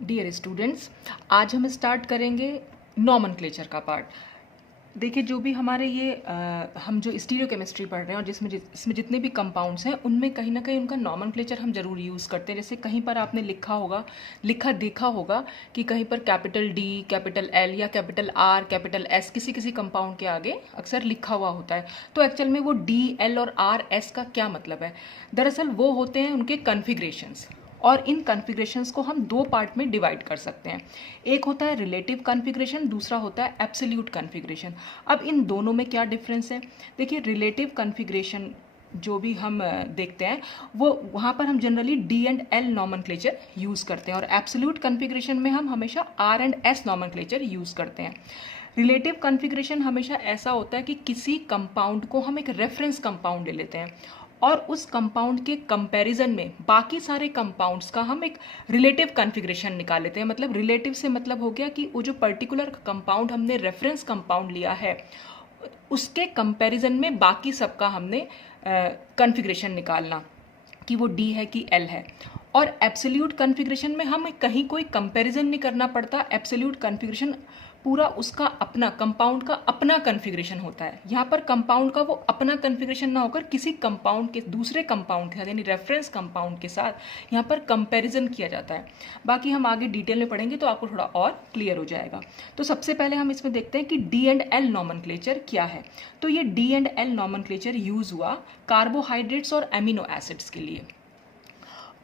Dear students, आज हम start करेंगे नॉमनक्लेचर का पार्ट। देखिए, जो भी हमारे हम जो स्टीरियोकेमिस्ट्री पढ़ रहे हैं और इसमें जितने भी कंपाउंड्स हैं उनमें कहीं ना कहीं उनका नॉमनक्लेचर हम जरूर यूज़ करते हैं। जैसे कहीं पर आपने देखा होगा कि कहीं पर कैपिटल डी, कैपिटल एल या कैपिटल आर, कैपिटल एस किसी किसी कंपाउंड के आगे अक्सर लिखा हुआ होता है। तो एक्चुअल में वो डी, एल और आर, एस का क्या मतलब है? दरअसल वो होते हैं उनके कन्फिग्रेशंस, और इन कॉन्फ़िगरेशंस को हम दो पार्ट में डिवाइड कर सकते हैं। एक होता है रिलेटिव कॉन्फ़िगरेशन, दूसरा होता है एब्सोल्यूट कॉन्फ़िगरेशन। अब इन दोनों में क्या डिफरेंस है? देखिए, रिलेटिव कॉन्फ़िगरेशन जो भी हम देखते हैं वो वहाँ पर हम generally D and L nomenclature use करते हैं, और एब्सोल्यूट कॉन्फ़िगरेशन में हम हमेशा R and S nomenclature use करते हैं। रिलेटिव कॉन्फ़िगरेशन हमेशा ऐसा होता है कि किसी कंपाउंड को हम एक रेफरेंस कंपाउंड ले लेते हैं और उस कंपाउंड के कंपैरिजन में बाकी सारे कंपाउंड्स का हम एक रिलेटिव कॉन्फ़िगरेशन निकाल लेते हैं। मतलब रिलेटिव से मतलब हो गया कि वो जो पर्टिकुलर कंपाउंड हमने रेफरेंस कंपाउंड लिया है उसके कंपैरिजन में बाकी सबका हमने कॉन्फ़िगरेशन निकालना कि वो डी है कि एल है। और एब्सोल्यूट कॉन्फ़िगरेशन में हम कहीं कोई कंपैरिजन नहीं करना पड़ता। एब्सोल्यूट कॉन्फ़िगरेशन पूरा उसका अपना कंपाउंड का अपना कॉन्फ़िगरेशन होता है। यहाँ पर कंपाउंड का वो अपना कॉन्फ़िगरेशन ना होकर किसी कंपाउंड के दूसरे कंपाउंड के साथ यानी रेफरेंस कंपाउंड के साथ यहाँ पर कंपैरिजन किया जाता है। बाकी हम आगे डिटेल में पढ़ेंगे तो आपको थोड़ा और क्लियर हो जाएगा। तो सबसे पहले हम इसमें देखते हैं कि डी एंड एल नॉमनक्लेचर क्या है। तो ये D and L nomenclature use हुआ कार्बोहाइड्रेट्स और एमिनो एसिड्स के लिए।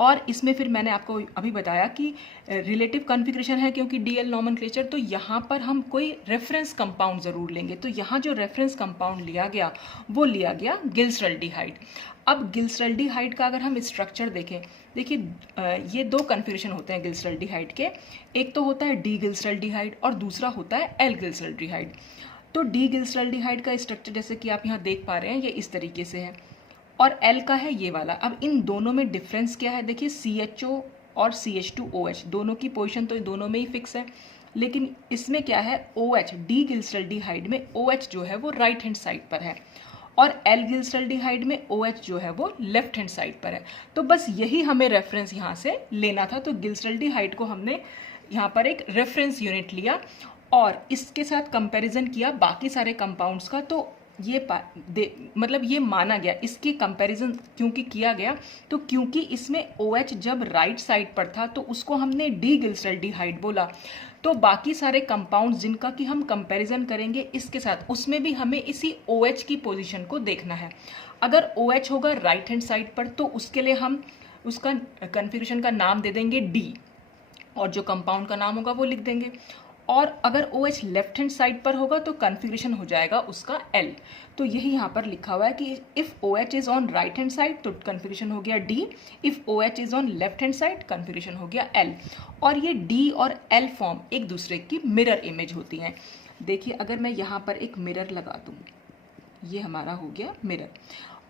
और इसमें फिर मैंने आपको अभी बताया कि रिलेटिव कॉन्फ़िगरेशन है क्योंकि डीएल नॉमनक्लेचर, तो यहाँ पर हम कोई रेफरेंस कंपाउंड ज़रूर लेंगे। तो यहाँ जो रेफरेंस कंपाउंड लिया गया वो लिया गया गिल्सरल्डिहाइड। अब गिल्सरल्डिहाइड का अगर हम स्ट्रक्चर देखें, देखिए ये दो कन्फिग्रेशन होते हैं गिल्सरल्डिहाइड के। एक तो होता है डी गिल्सरल्डिहाइड और दूसरा होता है एल गिल्सरल्डिहाइड। तो डी गिल्सरल्डिहाइड का स्ट्रक्चर जैसे कि आप यहाँ देख पा रहे हैं ये इस तरीके से है, और एल का है ये वाला। अब इन दोनों में डिफरेंस क्या है? देखिए, CHO और CH2OH दोनों की पोजीशन तो दोनों में ही फिक्स है, लेकिन इसमें क्या है? OH, डी गिल्सरल्डिहाइड में OH जो है वो राइट हैंड साइड पर है और एल गिल्सरल्डिहाइड में OH जो है वो लेफ्ट हैंड साइड पर है। तो बस यही हमें रेफरेंस यहाँ से लेना था। तो गिल्सरल्डिहाइड को हमने यहाँ पर एक रेफरेंस यूनिट लिया और इसके साथ कंपैरिजन किया बाकी सारे कंपाउंड्स का। तो ये मतलब ये माना गया, इसकी कंपैरिजन क्योंकि किया गया तो क्योंकि इसमें OH जब राइट साइड पर था तो उसको हमने डी गिल्सरल्डिहाइड बोला। तो बाकी सारे कंपाउंड्स जिनका कि हम कंपैरिजन करेंगे इसके साथ उसमें भी हमें इसी OH की पोजीशन को देखना है। अगर OH होगा राइट हैंड साइड पर तो उसके लिए हम उसका कन्फिग्रेशन का नाम दे देंगे डी और जो कंपाउंड का नाम होगा वो लिख देंगे। और अगर OH लेफ्ट हैंड साइड पर होगा तो कन्फिग्रेशन हो जाएगा उसका L। तो यही यहाँ पर लिखा हुआ है कि if OH is on right hand side तो कन्फिग्रेशन हो गया D, if OH is on left hand side configuration हो गया L। और ये D और L फॉर्म एक दूसरे की मिरर इमेज होती हैं। देखिए, अगर मैं यहाँ पर एक मिरर लगा दूँ, ये हमारा हो गया मिरर।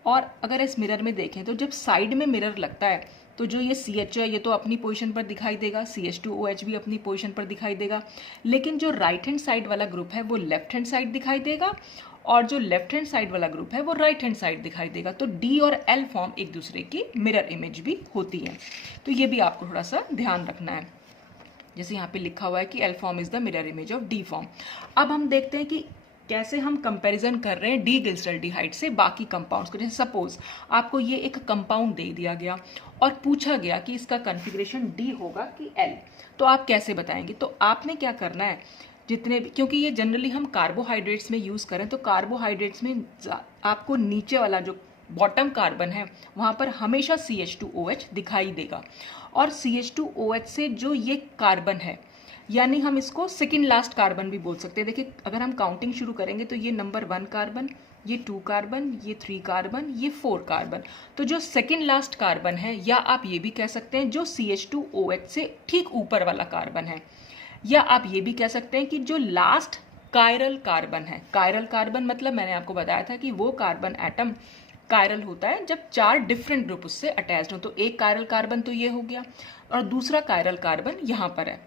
और अगर इस मिरर में देखें तो जब साइड में मिरर लगता है तो जो ये CHO है ये तो अपनी पोजीशन पर दिखाई देगा, CH2OH भी अपनी पोजीशन पर दिखाई देगा, लेकिन जो राइट हैंड साइड वाला ग्रुप है वो लेफ्ट हैंड साइड दिखाई देगा और जो लेफ्ट हैंड साइड वाला ग्रुप है वो राइट हैंड साइड दिखाई देगा। तो D और L फॉर्म एक दूसरे की मिरर इमेज भी होती है। तो ये भी आपको थोड़ा सा ध्यान रखना है। जैसे यहाँ पे लिखा हुआ है कि L form is the mirror image of D form. अब हम देखते हैं कि कैसे हम कंपैरिजन कर रहे हैं डी गिल्सरल्डिहाइड से बाकी कंपाउंड्स को। जैसे सपोज आपको ये एक कंपाउंड दे दिया गया और पूछा गया कि इसका कॉन्फ़िगरेशन डी होगा कि एल, तो आप कैसे बताएंगे? तो आपने क्या करना है, जितने भी, क्योंकि ये जनरली हम कार्बोहाइड्रेट्स में यूज़ करें तो कार्बोहाइड्रेट्स में आपको नीचे वाला जो बॉटम कार्बन है वहाँ पर हमेशा CH2OH दिखाई देगा, और CH2OH से जो ये कार्बन है यानी हम इसको सेकेंड लास्ट कार्बन भी बोल सकते हैं। देखिए, अगर हम काउंटिंग शुरू करेंगे तो ये नंबर 1 कार्बन, ये 2 कार्बन, ये 3 कार्बन, ये 4 कार्बन। तो जो सेकेंड लास्ट कार्बन है, या आप ये भी कह सकते हैं जो CH2OH से ठीक ऊपर वाला कार्बन है, या आप ये भी कह सकते हैं कि जो लास्ट कायरल कार्बन है। कायरल कार्बन मतलब मैंने आपको बताया था कि वो कार्बन एटम कायरल होता है जब 4 डिफरेंट ग्रुप उससे अटैच्ड हो। तो एक कायरल कार्बन तो ये हो गया और दूसरा कायरल कार्बन यहाँ पर है।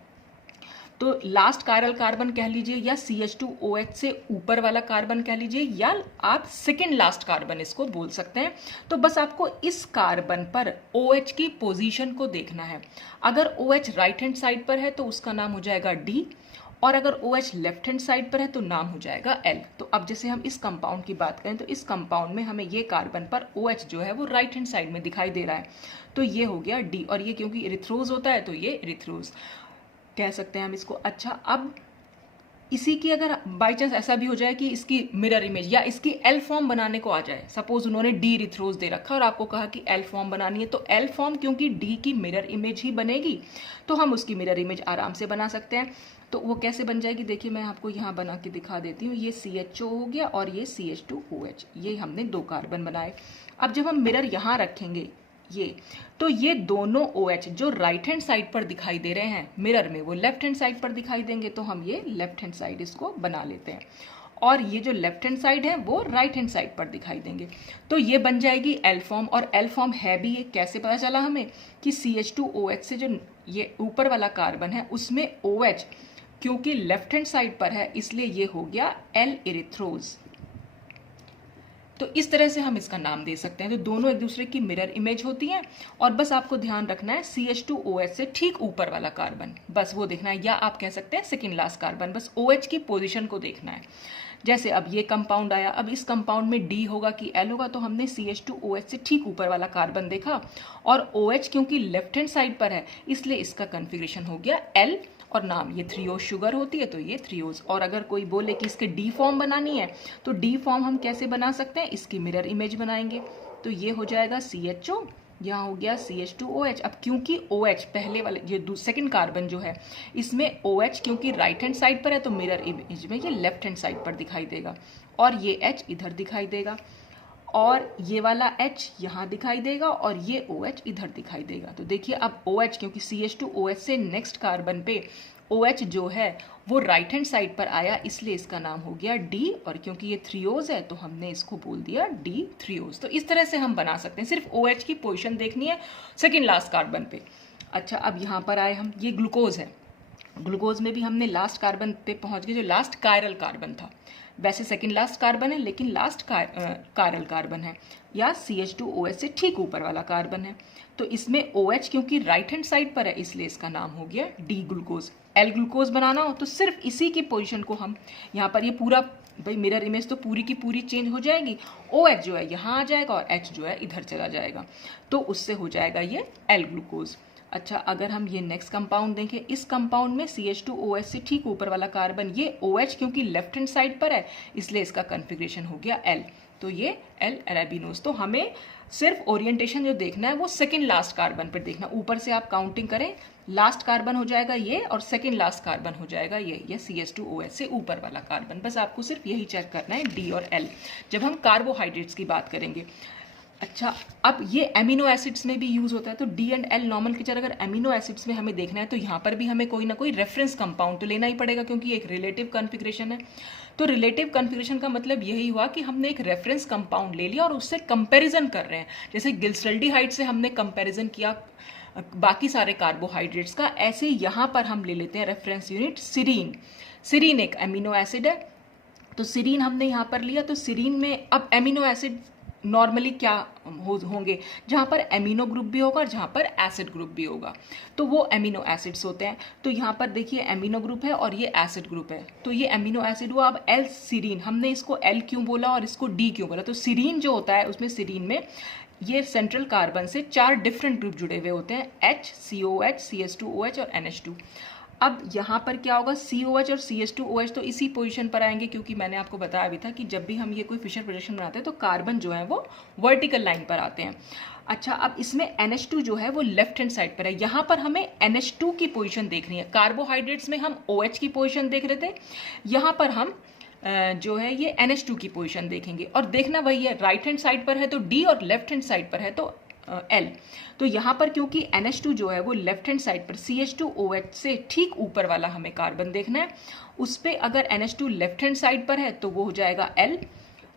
तो लास्ट कायरल कार्बन कह लीजिए, या CH2OH से ऊपर वाला कार्बन कह लीजिए, या आप सेकेंड लास्ट कार्बन इसको बोल सकते हैं। तो बस आपको इस कार्बन पर OH की पोजीशन को देखना है। अगर OH राइट हैंड साइड पर है तो उसका नाम हो जाएगा D, और अगर OH लेफ्ट हैंड साइड पर है तो नाम हो जाएगा L। तो अब जैसे हम इस कंपाउंड की बात करें तो इस कंपाउंड में हमें ये कार्बन पर OH जो है वो राइट हैंड साइड में दिखाई दे रहा है, तो ये हो गया D। और ये क्योंकि इरिथ्रोज होता है तो ये इरिथ्रोज कह सकते हैं हम इसको। अच्छा, अब इसी की अगर बाई चांस ऐसा भी हो जाए कि इसकी मिरर इमेज या इसकी एल फॉर्म बनाने को आ जाए, सपोज उन्होंने डी इरिथ्रोज दे रखा और आपको कहा कि एल फॉर्म बनानी है, तो एल फॉर्म क्योंकि डी की मिरर इमेज ही बनेगी तो हम उसकी मिरर इमेज आराम से बना सकते हैं। तो वो कैसे बन जाएगी, देखिए मैं आपको यहाँ बना के दिखा देती हूँ। ये CHO हो गया और ये CH2OH, ये हमने 2 कार्बन बनाए। अब जब हम मिरर यहाँ रखेंगे ये, तो ये दोनों OH जो राइट हैंड साइड पर दिखाई दे रहे हैं मिरर में, वो लेफ्ट हैंड साइड पर दिखाई देंगे, तो हम ये लेफ्ट हैंड साइड इसको बना लेते हैं, और ये जो लेफ्ट हैंड साइड है वो राइट हैंड साइड पर दिखाई देंगे। तो ये बन जाएगी एल फॉर्म, और एल फॉर्म है भी ये कैसे पता चला हमें कि CH2OH से जो ये ऊपर वाला कार्बन है उसमें OH क्योंकि लेफ्ट हैंड साइड पर है इसलिए ये हो गया एल इरिथ्रोज। तो इस तरह से हम इसका नाम दे सकते हैं। तो दोनों एक दूसरे की मिरर इमेज होती हैं, और बस आपको ध्यान रखना है CH2OH से ठीक ऊपर वाला कार्बन, बस वो देखना है, या आप कह सकते हैं सेकेंड लास्ट कार्बन, बस OH की पोजीशन को देखना है। जैसे अब ये कंपाउंड आया, अब इस कंपाउंड में D होगा कि L होगा, तो हमने CH2OH से ठीक ऊपर वाला कार्बन देखा, और OH क्योंकि लेफ्ट हैंड साइड पर है इसलिए इसका कन्फिग्रेशन हो गया L, और नाम ये 3O शुगर होती है तो ये 3Os। और अगर कोई बोले कि इसके D फॉर्म बनानी है तो D फॉर्म हम कैसे बना सकते हैं, इसकी मिरर इमेज बनाएंगे, तो ये हो जाएगा CHO, यहाँ हो गया CH2OH। अब क्योंकि OH पहले वाले ये सेकंड कार्बन जो है इसमें OH क्योंकि राइट हैंड साइड पर है तो मिरर इमेज में ये लेफ्ट हैंड साइड पर दिखाई देगा, और ये H इधर दिखाई देगा, और ये वाला H यहाँ दिखाई देगा, और ये OH इधर दिखाई देगा। तो देखिए अब OH क्योंकि CH2OH से नेक्स्ट कार्बन पे OH जो है वो राइट हैंड साइड पर आया इसलिए इसका नाम हो गया D, और क्योंकि ये 3Os है तो हमने इसको बोल दिया D3Os। तो इस तरह से हम बना सकते हैं, सिर्फ OH की पोजीशन देखनी है सेकेंड लास्ट कार्बन पे। अच्छा, अब यहाँ पर आए हम, ये ग्लूकोज है, ग्लूकोज में भी हमने लास्ट कार्बन पे पहुँच गए जो लास्ट कायरल कार्बन था। वैसे सेकेंड लास्ट कार्बन है लेकिन लास्ट कायरल कार्बन है, या CH2OH से ठीक ऊपर वाला कार्बन है। तो इसमें OH क्योंकि राइट हैंड साइड पर है इसलिए इसका नाम हो गया D ग्लूकोज। L ग्लूकोज बनाना हो तो सिर्फ इसी की पोजीशन को हम यहाँ पर, ये पूरा भाई मिरर इमेज तो पूरी की पूरी चेंज हो जाएगी, OH जो है यहाँ आ जाएगा और H जो है इधर चला जाएगा, तो उससे हो जाएगा ये L ग्लूकोज। अच्छा, अगर हम ये नेक्स्ट कंपाउंड देखें, इस कंपाउंड में CH2OH से ठीक ऊपर वाला कार्बन, ये OH क्योंकि लेफ्ट हैंड साइड पर है इसलिए इसका कन्फिग्रेशन हो गया L, तो ये L अरेबिनोज। तो हमें सिर्फ ओरिएंटेशन जो देखना है वो सेकेंड लास्ट कार्बन पर देखना, ऊपर से आप काउंटिंग करें, लास्ट कार्बन हो जाएगा ये और सेकेंड लास्ट कार्बन हो जाएगा ये CH2OH से ऊपर वाला कार्बन। बस आपको सिर्फ यही चेक करना है D और L जब हम कार्बोहाइड्रेट्स की बात करेंगे। अच्छा, अब ये एमिनो एसिड्स में भी यूज़ होता है, तो D एंड L नॉमेनक्लेचर अगर एमिनो एसिड्स में हमें देखना है तो यहाँ पर भी हमें कोई ना कोई रेफरेंस कंपाउंड तो लेना ही पड़ेगा, क्योंकि एक रिलेटिव कॉन्फ़िगरेशन है। तो रिलेटिव कॉन्फ़िगरेशन का मतलब यही हुआ कि हमने एक रेफरेंस कंपाउंड ले लिया और उससे कंपैरिजन कर रहे हैं। जैसे गिल्सल्डिहाइड से हमने कंपैरिजन किया बाकी सारे कार्बोहाइड्रेट्स का, ऐसे यहाँ पर हम ले लेते हैं रेफरेंस यूनिट सीरीन। सीरीन एक एमिनो एसिड है, तो सीरीन हमने यहाँ पर लिया। तो सीरीन में अब एमिनो एसिड नॉर्मली क्या होंगे, जहाँ पर एमिनो ग्रुप भी होगा और जहाँ पर एसिड ग्रुप भी होगा, तो वो एमिनो एसिड्स होते हैं। तो यहाँ पर देखिए एमिनो ग्रुप है और ये एसिड ग्रुप है, तो ये एमिनो एसिड हुआ। अब एल सीरीन, हमने इसको एल क्यों बोला और इसको डी क्यों बोला, तो सीरीन जो होता है उसमें सीरीन में ये सेंट्रल कार्बन से 4 डिफरेंट ग्रुप जुड़े हुए होते हैं, H, COH, CH2OH और NH2। अब यहाँ पर क्या होगा, COH और CH2OH तो इसी पोजीशन पर आएंगे, क्योंकि मैंने आपको बताया भी था कि जब भी हम ये कोई फिशर प्रोजेक्शन बनाते हैं तो कार्बन जो है वो वर्टिकल लाइन पर आते हैं। अच्छा, अब इसमें NH2 जो है वो लेफ्ट हैंड साइड पर है, यहाँ पर हमें NH2 की पोजीशन देखनी है। कार्बोहाइड्रेट्स में हम OH की पोजीशन देख रहे थे, यहाँ पर हम जो है ये NH2 की पोजीशन देखेंगे, और देखना वही है, राइट हैंड साइड पर है तो D और लेफ्ट हैंड साइड पर है तो L। तो यहाँ पर क्योंकि NH2 जो है वो लेफ्ट हैंड साइड पर CH2OH से ठीक ऊपर वाला हमें कार्बन देखना है, उस पर अगर NH2 लेफ्ट हैंड साइड पर है तो वो हो जाएगा L,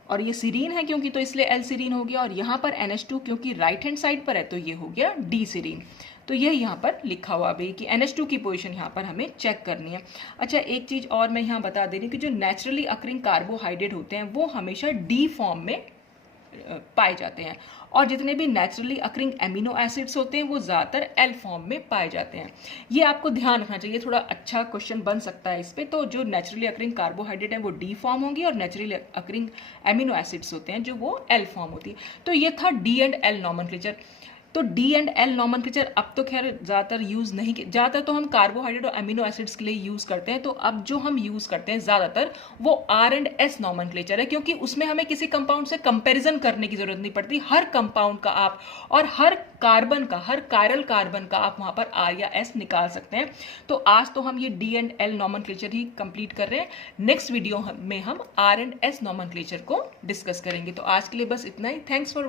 और ये सीरीन है क्योंकि तो इसलिए L सीरीन हो गया, और यहाँ पर NH2 क्योंकि राइट हैंड साइड पर है तो ये हो गया D सीरीन। तो यह यहाँ पर लिखा हुआ भी कि NH2 की पोजीशन यहाँ पर हमें चेक करनी है। अच्छा, एक चीज़ और मैं यहाँ बता दे रही हूँ कि जो नेचुरली अकरिंग कार्बोहाइड्रेट होते हैं वो हमेशा डी फॉर्म में पाए जाते हैं, और जितने भी नेचुरली अकरिंग एमिनो एसिड्स होते हैं वो ज़्यादातर एल फॉर्म में पाए जाते हैं। ये आपको ध्यान रखना चाहिए, थोड़ा अच्छा क्वेश्चन बन सकता है इस पे। तो जो नेचुरली अकरिंग कार्बोहाइड्रेट हैं वो डी फॉर्म होंगी, और नेचुरली अकरिंग एमिनो एसिड्स होते हैं जो वो एल फॉर्म होती है। तो ये था डी एंड एल नॉमेनक्लेचर। तो डी एंड एल नॉमेनक्लेचर अब तो खैर ज़्यादातर यूज़ नहीं, ज़्यादातर तो हम कार्बोहाइड्रेट और अमीनो एसिड्स के लिए यूज़ करते हैं। तो अब जो हम यूज़ करते हैं ज़्यादातर वो आर एंड एस नॉमेनक्लेचर है, क्योंकि उसमें हमें किसी कंपाउंड से कंपैरिजन करने की ज़रूरत नहीं पड़ती। हर कंपाउंड का आप और हर कार्बन का, हर कायरल कार्बन का आप वहाँ पर आर या एस निकाल सकते हैं। तो आज तो हम ये D and L nomenclature he complete कर रहे हैं। नेक्स्ट वीडियो में हम आर एंड एस नॉमेनक्लेचर को डिस्कस करेंगे। तो आज के लिए बस इतना ही। Thanks for